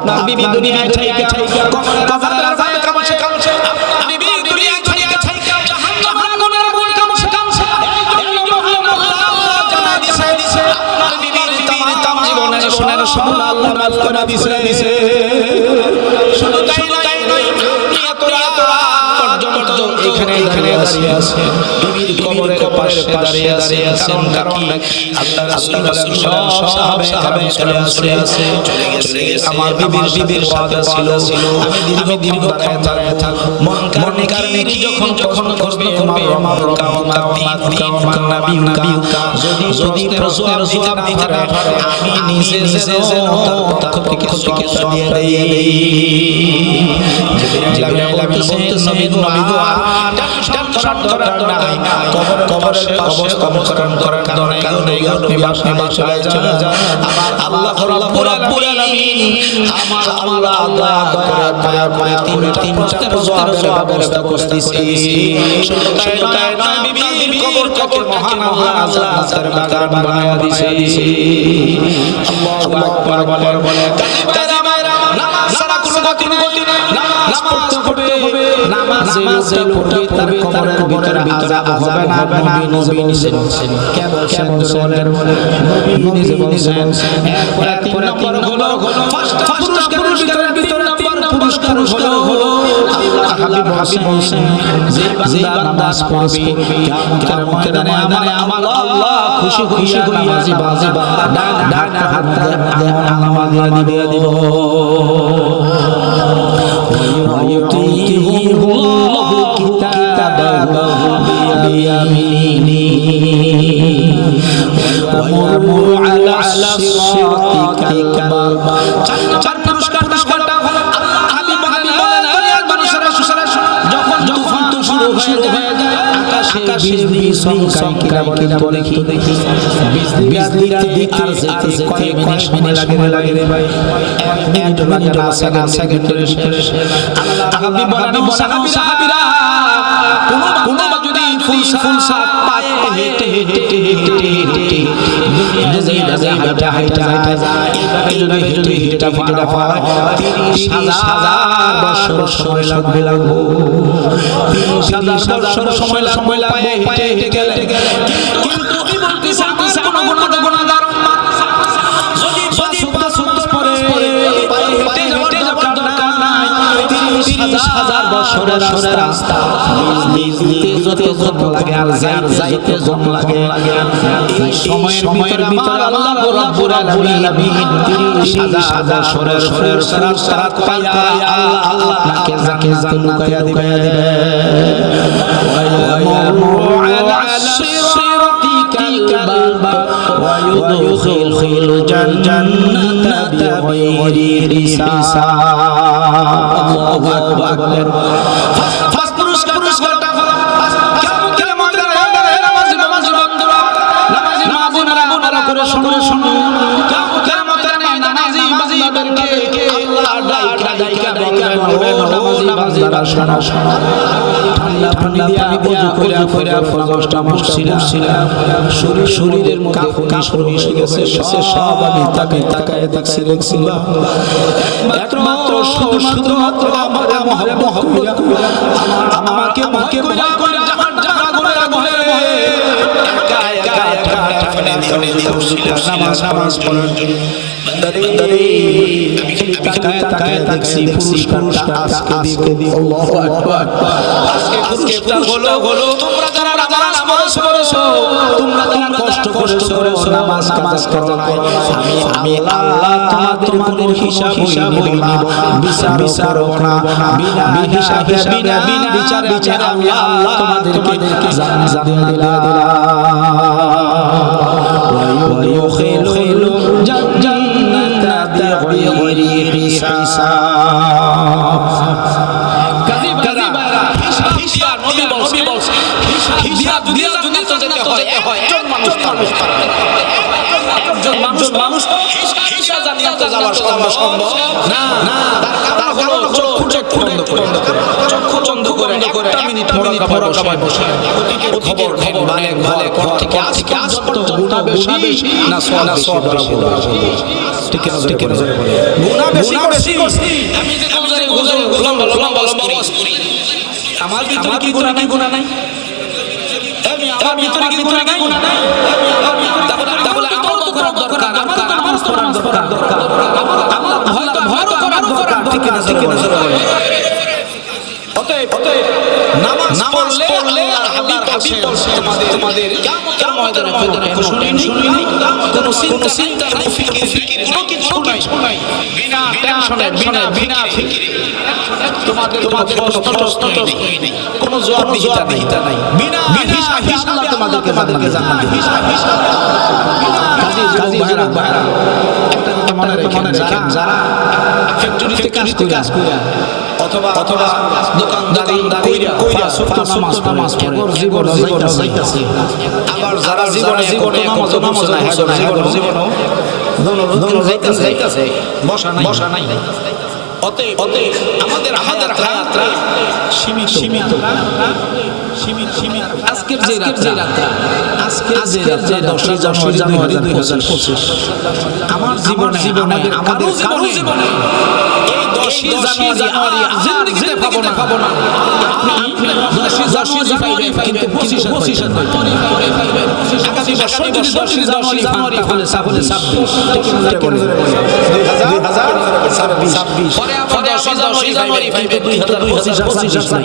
আপনার বিবি দুনিয়ায় থাইকা কবরের আযাবের আযাবে কামছে বিবি দুনিয়ায় থাইকা জাহান্নামের আগুনের আগুন কামছে আল্লাহ জানা দিছে আপনার বিবির তাম জীবনের সোনার সোনা আল্লাহ মাফ করে দিছে শুধু তাই নয় নিয়তরা পর্যন্ত এখানে দাঁড়িয়ে আছে বিবির কবরের পাশে দাঁড়িয়ে আছেন কারণ আল্লাহ রাসূল সাহাবে চলে গেছে আমার বিবির ওয়াদা ছিল আমি দীর্ঘ দাঁড়িয়ে থাকব মন কারণে যখন করবে আমার নবী যদি প্রশ্নের জবাব দিতে না পারে আমি নিজে তার পক্ষ থেকে সত্যতা দিয়ে দেই বলতেছে নবী গো টেনশন করার নাই কবরের পাশে কবরস্থান করার দরকার নেই আপনি চলে যান আল্লাহ রাব্বুল আলামিন আমার আল্লাহ দয়া করে তিনটা জবাবের ব্যবস্থা করে দিয়েছি শুধু তাই নয় বিবির কবরটাকে মহান আল্লাহ জান্নাতের বাগান বানায়া দিয়েছে আল্লাহু আকবার বলে নামাজ ছাড়া কোনো গতি নেই নামাজ পড়তে হবে নামাজ যে পড়বে তার কবরের ভিতরে আযাব হবে না নবী নিজে বলেন কেন নবী নিজে বলেন এরপরে তিন নম্বর হলো পুরস্কারের ভিতরে পুরস্কার হলো আল্লাহ হাবিব বলেন যে বান্দা নামাজ পড়বে কিয়ামতের ময়দানে আমার আল্লাহ খুশি হইয়া নামাজি বান্দা ডান হাত দিয়ে নামাজ দিয়ে দিব ويعطيه الله كتابه بيمينه ويمر على الصراط كالباب চার পুরস্কারটা আল্লাহ হাবিব বলেন দুনিয়ার মানুষেরা যখন তুফান শুরু হয়ে যায় আকাশে বিজলি চমকায় কিন্তু দেখি বিজলিটা আর যেতে কয়েক মিনিট লাগে রে ভাই এক মিনিট লাগে না সেকেন্ডের শেষ আল্লাহ হাবিব বলেন সাহাবীরা কোন যদি ফুল সাত পায়ে হেঁটে দুনিয়া হাইটা এইভাবে যদি হেঁটে পায় 30,000 বছর সময় লাগবে 30,000 বছর সময় লাগবে হেঁটে গেলে কিন্তু কি বলতেছে কোন গুনাহগার যদি পাঁচ ওয়াক্ত পরে হেঁটে যাওয়ার দরকার নাই 30,000 বছরের রাস্তা নিজে যত লাগে আর যাইতে যত লাগে এই সময়ের ভিতরে আল্লাহ রাব্বুল আলামিন 30,000 বছরের রাস্তা পাইয়া আল্লাহ আপনাকে জান্নাতে ঢুকাইয়া দিবে ويمر على الصراط كالباب ويدخل الجنة بغير حساب الله أكبر ফার্স্ট পুরস্কারটা কিয়ামতের ময়দানে নামাজি বন্ধুরা নামাজি মাবুনারা করে শুনো কিয়ামতের ময়দানে নামাজি বান্দাদেরকে আল্লাহ ডাইকা বলবেন নামাজি বান্দারা শোনো ঠান্ডা পানি দিয়া ওযু করে ফরজটা মুছছিলাম শরীরের মধ্যে কাফরি এসে গেছে সব আমি তাকায় দেখছিলাম একমাত্র শুধুমাত্র আমারে মহব্বত আমাকে করে জাহান্নামের আগুনে একা ঠান্ডা পানি দিয়ে নামাজ পড়ার জন্য বান্দারে আমি তাকায় দেখছি পুরস্কারটা আজকে দিয়ে আল্লাহু আকবার আজকে পুরস্কার হলো তোমরা যারা নামাজ পড়ছো তোমরা যারা কষ্ট করেছো নামাজ কাজ করো আমি আল্লাহ তোমাদের কোনো হিসাব নিব বিচার করব না বিনা হিসাবে বিনা বিচারে আমি আল্লাহ তোমাদেরকে জান্নাত দিয়ে দিলাম ويدخل الجنة بغير حساب কাযিবারা হিসাব নবী বলছে হিসাব দিয়া যদি তো যেতে হয় একজন মানুষ হিসাব জান্নাতে যাওয়া সম্ভব না তার কারণ চক্ষু বন্ধ করে একটা মিনিট মোরাকাবায় বসে খবর ভালো ঘর থেকে আজ পর্যন্ত গুনাহ বেশি না সওয়াব বেশি ঠিক আছে গুনাহ বেশি আমি যে কবিতার গজল লম্বা লম্বা করি আমার ভিতরে কি গুনাহ নাই আমার ভিতরে কি গুনাহ নাই তাহলে আমার তো করার দরকার আমার তো করার দরকার হয়তো ভয় করার দরকার ঠিক না অতএব নামাজ পড়লে হাবিব বলছেন তোমাদের কিয়ামতের ময়দানে কোনো টেনশন নাই কোনো চিন্তা নাই ফিকির কোনো কিছু নাই বিনা টেনশনে বিনা ফিকিরে তোমাদের প্রশ্ন নেই কোনো জবাবদিহিতা নাই বিনা হিসাবে আল্লাহ তোমাদেরকে জান্নাত দিবেন কাজী ভাইরা একটা কথা মনে রাখেন যারা ফ্যাক্টরিতে কাজ করে অথবা দোকানদারি কইরা নামাজ পড়ে জীবন যাইতাছে আবার যারা জীবনে নামাজ না জীবনও দোনো যাইতাছে বসা নাই অতএব আমাদের হায়াতরা সীমিত আজকের যে রাতটা আজকের যে 10 জানুয়ারি 2025 আমার জীবনে আমাদের কারো জীবনে এই 10 জানুয়ারি জিন্দেগিতে পাবো না আপনি 10 জানুয়ারি কিন্তু 25 আগামী বছর যদি 10 জানুয়ারি হলে 2026 পরে আবার 10 জানুয়ারি পাইবে 2026 নাই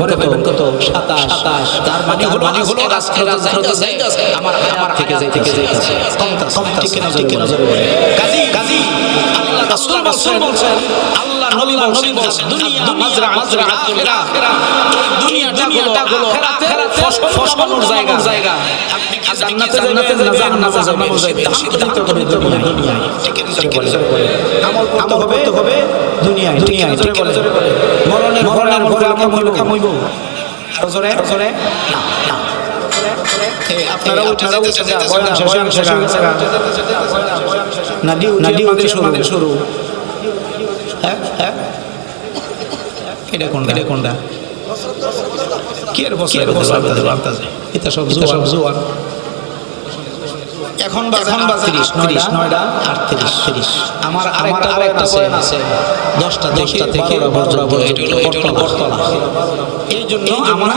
পরে পাইবেন কত 27 তার মানে হলো আজকে যাইতাছে আমার থেকে যাইতাছে কমতাছে ঠিক না কাজী আল্লাহ রাসূল বলেন আল্লাহ নবী বলেন দুনিয়া মাজরা আখিরা দুনিয়াটা হলো আখিরাতে ফসলানোর জায়গা আপনি জান্নাতে না যাবেন সিদ্ধান্ত করবেন দুনিয়ায় ঠিক না আমল করতে হবে দুনিয়ায় মরণের পরে আমল কামাইব জোরে না আপনারা উঠে যা বয়ান শেষ হয়ে গেছে না ডিউটি শুরু হ্যাঁ এটা কোনটা কি এর বছর বার্তাছে এটা সব জোয়ার এখন বাজে 9টা 38 আমার আরেকটা বয়ান আছে 10টা থেকে 12টা পর্যন্ত বর্তলা এই জন্য আমার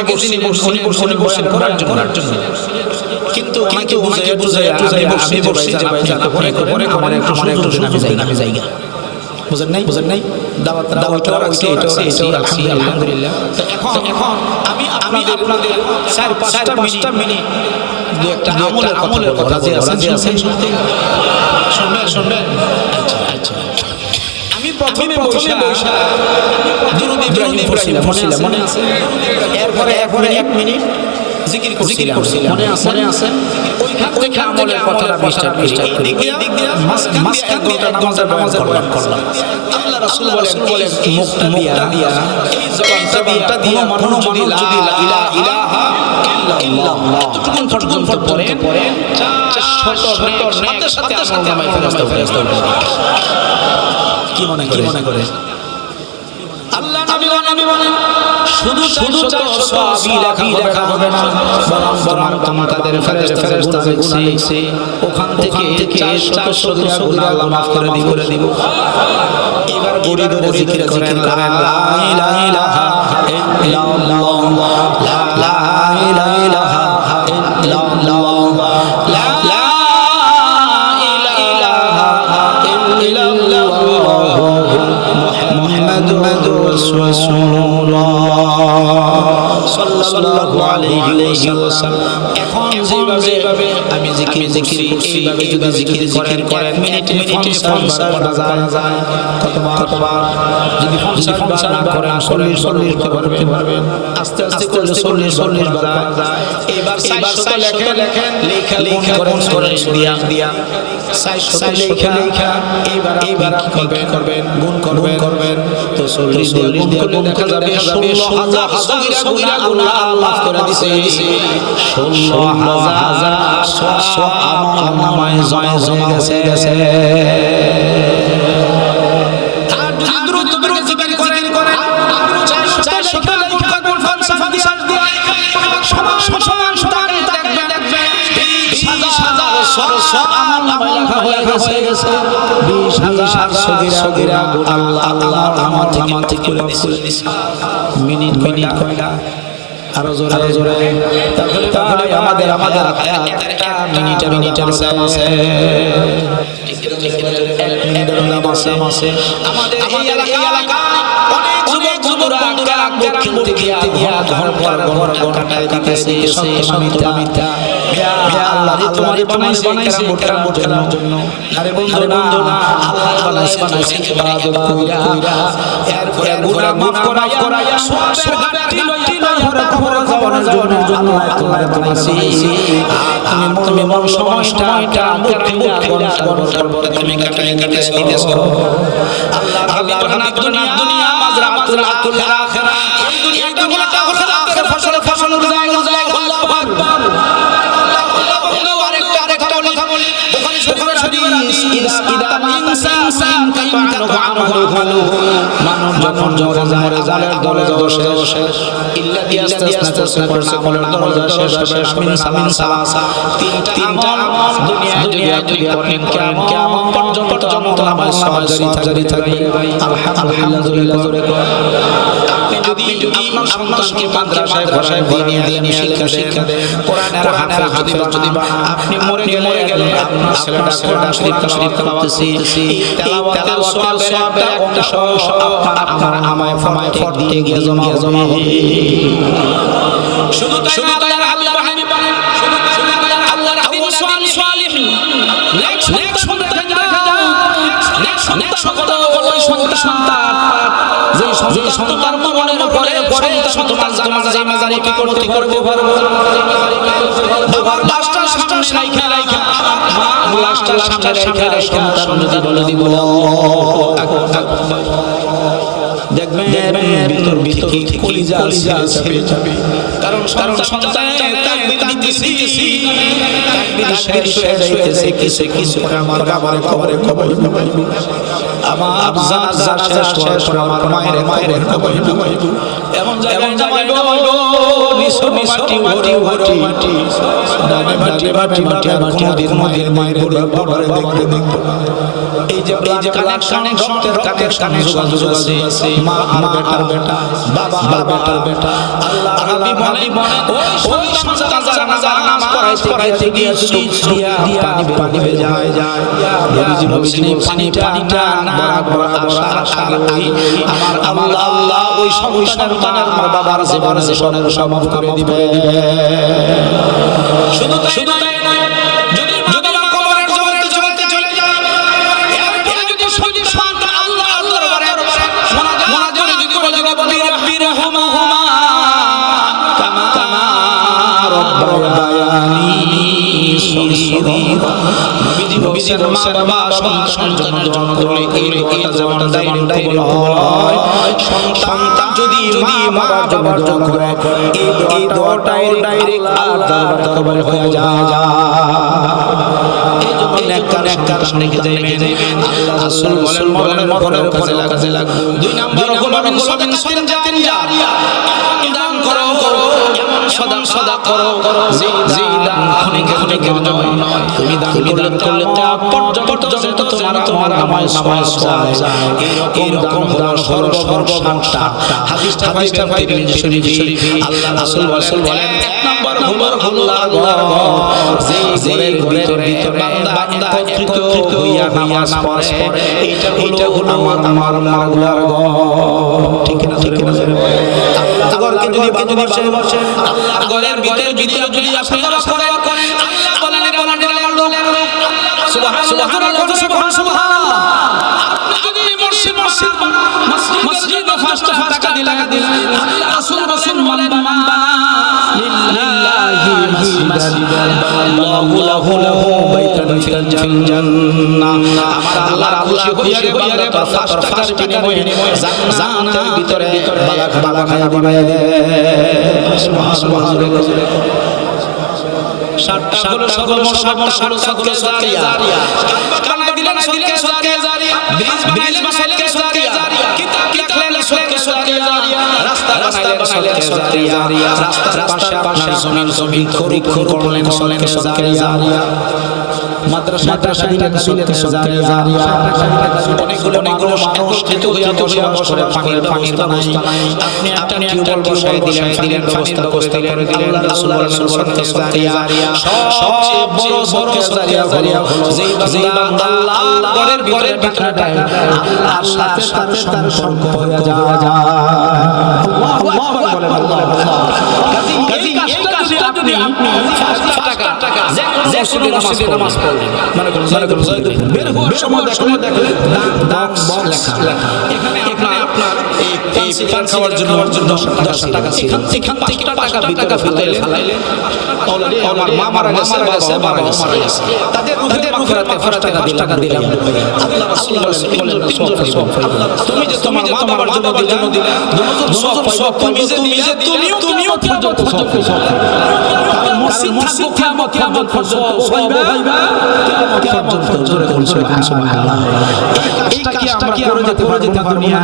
আগে যিনি বসছেন করার জন্য কিন্তু ওনাকে বুঝাই আমি বসছি যে ভাই জানা পরে আমার একটু আমি যাইগা বুঝেন নাই দাওয়াত আলহামদুলিল্লাহ এখন আমি আপনাদের 4-5টা মিনিট দুই একটা আমলের কথা যে আছেন শুনবেন আচ্ছা আমি প্রথমে বসা দুরূদ ইব্রাহিম পড়ছিলাম মনে আছে এরপরে 1 মিনিট জিকির করছিলাম মনে আছে ওইখান থেকে আমলের কথাটা বিস্তার এই দিক দিয়ে মাঝখান দিয়ে নামাজের বয়ান করলাম আল্লাহ রাসূল বলেন মুখ দিয়া এই জবানটা দিয়ে কোনো মানুষ যদি লা ইলাহা ইল্লাল্লাহ এতটুকুন পর্যন্ত পড়ে 400 সাথে আমল নামায় ফেরেশতা উঠে কি মনে করে আল্লাহ নবী বলেন শুধু সওয়াবই লেখা হবে না বরং তাদের ফেরেশতা গুনাহ লিখছে ওখান থেকে 400 গুনাহ আল্লাহ maaf করে দিব এবার গরিবের জিকির করেন লা ইলাহা ইল্লাল্লাহ লা ইলাহা ইল্লাল্লাহ লা সাল্লাল্লাহু আলাইহি ওয়াসাল্লাম এখন যেভাবে আমি জিকির করছি এইভাবে যদি জিকির করেন মিনিটে 50 বার পড়া যায় কতবার যদি 50 বার না করেন 40 পারবেন আস্তে করলে 40 বার যায় এবার 400 লেখেন করেন দিয়া 400 লেখা এবার কি করবেন গুণ করবেন তো 40 দিয়ে গুণ যাবে 16000 গুনাহ আল্লাহ maaf করে দিয়েছে 16000 আমল নামায় জয় গেছে আর যদি দ্রুত জিকির করেন 400 লেখা গুণ 50 দিয়ে সমান দেখবেন 20000 আমল নামায় লেখা হয়ে গেছে 20,000 সগীরা আল্লাহ আমার থেকে করে দিছে মিনিট কয়টা আরো জোরে তাহলে আমাদের একটা মিনিটের দাম আছে মিনিটের দাম আছে আমাদের এই এলাকা অনেক যুবকরা ক্যারাম খেলতে গিয়া ঘর কাটায় কাটাইছে সত্য মিথ্যা আল্লাহ তোমার বানাইছে ক্যারাম বোর্ড খেলার জন্য আরে বন্ধু না আল্লাহ বানাইছে ইবাদত কইরা এরপরে গুনাহ মাফ করায়া সওয়াবের ঘাটতি লইয়া কবরে যাওয়ার জন্য আল্লাহ বানাইছে তুমি মন সময়টা ঘন্টা তুমি কাটায় দিতেছো আল্লাহ দুনিয়া মাজরাতুল আখিরাহ এই দুনিয়াটা হলো আখিরাতের ফসল জায়গা আল্লাহু আকবার আরেকটা কথা বলি বুখারী শরীফের হাদিস ইদা ইনসান কাতানহু আনহু মানুষ যখন মরে যায় দলে দোষে ইল্লা দিয়াস্তাসনা করছে কলের দরজা শেষ মিন সালাসা তিনটা দুনিয়া যদি করেন কিয়ামত পর্যন্ত নামাজ জারি থাকবে আলহামদুলিল্লাহ আপনি যদি আপনার সন্তানকে মাদ্রাসায় দিনী শিক্ষা দেন কোরআনের হাফেজ যদি আপনি মরে গেলে আপনার ছেলেটা কোরআন শরীফ করতেছি তেলাওয়াতের সওয়াবের একটা অংশ আপনার আমায় ফরতে গিয়ে জমা হবে শুধু তাই না আল্লাহর হাবিব বলেন আল্লাহর হাবিব সালিহিন নেক্সট সন্তান ওই সন্তান যে সন্তান মরণের পরে তোমার জানাজায় কি করতে পারবো বাবার লাশটা সামনে রাখা মা লাশটা সামনে রাখা সন্তান যদি বলে দিব দেখবেন ভিতর কি কলিজা ছেড়ে যাবে কারণ সন্তান তাকবীর দিতেছি তাকবীর শেষ কিছু আমার কবরে আমার জানাজা শেষ আমার মায়ের কবরে এমন জায়গায় নিছো মাটি ডানে মাটি আর কোনদিন মায়ের কবরে দেখতে এই যে কানেকশন রক্তের কানেকশন যোগাযোগ আছে মা আর বেটা বাবা আর বেটা আল্লাহ হাবিব বলেন ওই সন্তান জানাজার নামাজ পড়াইতে গিয়ে চোখ দিয়া পানি বেয়ে যায় নবীজি বলেন পানিটা না বড় আশা আমার আল্লাহ ওই সন্তানের মা বাবার জীবনের সমাপ্ত করে দিবে শুধু তাই নয় যদি কবরের জগতে চলে যায় এরপরে যদি সন্তান আল্লাহর দরবারে মোনাজাত যদি বলে রব্বি রহমহুমা কামা রব্বায়ানি সগীরা নবীজি বলেন মা বাবা সন্তানের জন্য দোয়া করে এটা যেমন কবুল হয় সন্তান যদি মা বাবার জন্য করে এই দোয়াটা ডাইরেক্ট আল্লাহর দরবারে হয়ে যায় এইজন্য নেককার রেখে যাইবেন আল্লাহ রাসূল বলেন মরণের কাজে লাগবে দুই নাম্বার হলো মিন জারিয়া দান করো এমন সদা করো যে দান ক্ষণিকের নয় তুমি দান করলে পর্যন্ত তোমার নামায় যায় এরকম দান সর্বসর্বটা হাদিসটা তিরমিজি শরীফে আল্লাহ রাসূল বলেন এক নাম্বার হলো আল্লাহর ঘর যে ঘরের ভিতরে বান্দা একত্রিত হইয়া নামাজ পড়ে এটা হলো আমার আল্লাহর ঘর ঠিক না আল্লাহর ঘরকে যদি ভালোবাসেন আল্লাহর ঘরের ভিতরে যদি আপনারা করেন আল্লাহ বলেন আমার লোক সুবহানাল্লাহ আপনি যদি মসজিদ ফাস্ট টাকা দিলেন রাসূল বলেন মান লিল্লাহি মাসজিদান আল্লাহু লাহু বাইতান ফিল জান্নাহ আমার আল্লাহর খুশি হইয়ারে ফাস্ট টাকার বিনিময়ে জান্নাতের ভিতরে বালাখানা বানায় দেয় সুবহানাল্লাহ সাতটা হলো সকল সদকে জারিয়া বানাই দিলেন সদকে জারিয়া ব্রিজ বানাইলেন সদকে জারিয়া কিতাব লিখলেন সদকে জারিয়া রাস্তা বানাইলেন সদকে জারিয়া রাস্তার পাশে জমিন করলেন সদকে জারিয়া মাদ্রাসা দিলেন সত্যি জারিয়া অনেকগুলো মানুষ কিন্তু বসবাস করে পানির ব্যবস্থা নাই আপনি একটা টিউবওয়েল বসায় দিলেন ব্যবস্থা করে দিলেন রাসূল বলেন সত্যি জারিয়া সবচেয়ে বড় জারিয়া হলো যেই বান্দা আল্লাহর ঘরের ভিতরে আল্লাহর সাথে তার সম্পর্ক হয়ে যায় আল্লাহু আকবার বলেন আল্লাহ কাজী এই কাজটা যদি আপনি 5 টাকা যে কোনো মসজিদে নামাজ পড়লেন মনে করুন বের হওয়ার সময় দেখলেন দাম লেখা এখানে আপনার এই পান খাওয়ার জন্য 10 টাকা ছিল এখান থেকে টাকা ভিতরে ফেলাইলেন অলরেডি আমার মা মারা গেছে বাবা মারা গেছে তাদের মুখরাতে 5 টাকা দিলাম আল্লাহ রাসূল বলেন সওয়াব তুমি যে তোমার বাবার জন্য দিলে সওয়াব তুমি যে তুমিও পর্যন্ত সওয়াব মসজিদ কিয়ামত পর্যন্ত সওয়াব পাইবা কিয়ামত পর্যন্ত জোরে বলছো সুবহানাল্লাহ এই কাজটা কি আমরা করে যেতে পারবো না দুনিয়া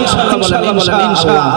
ইনশাআল্লাহ বলেন ইনশাআল্লাহ